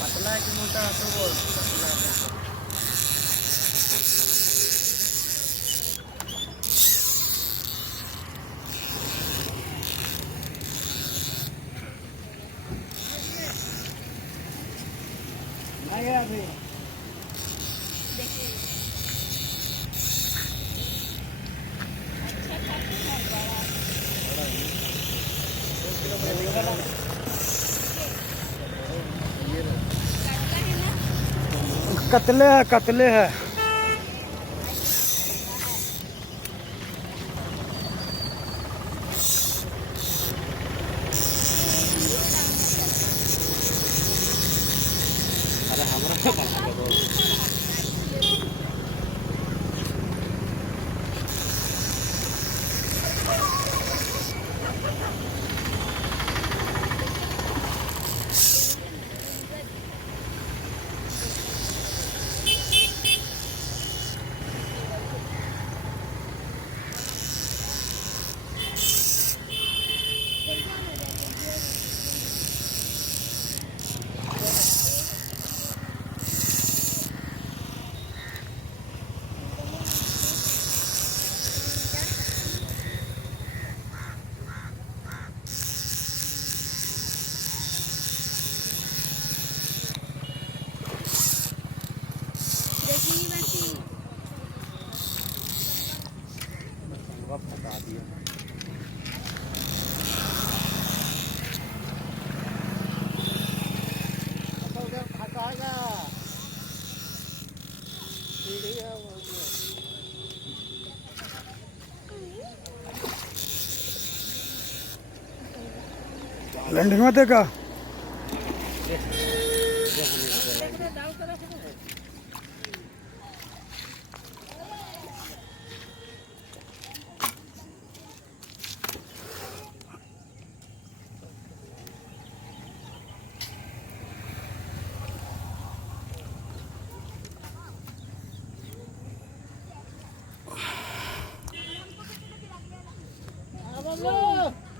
पतला है कि मोटा तो वो पतला है। आ गया अभी देखिए अच्छा खाते हैं बड़ा बड़ा है 2 किलो में निकला ये काटता है ना कतले है अरे हमरा क्या बना दो देखिए बच्ची वक्त हटा दिया उधर हटाएगा सीढ़ी है वो लैंडिंग में देगा अब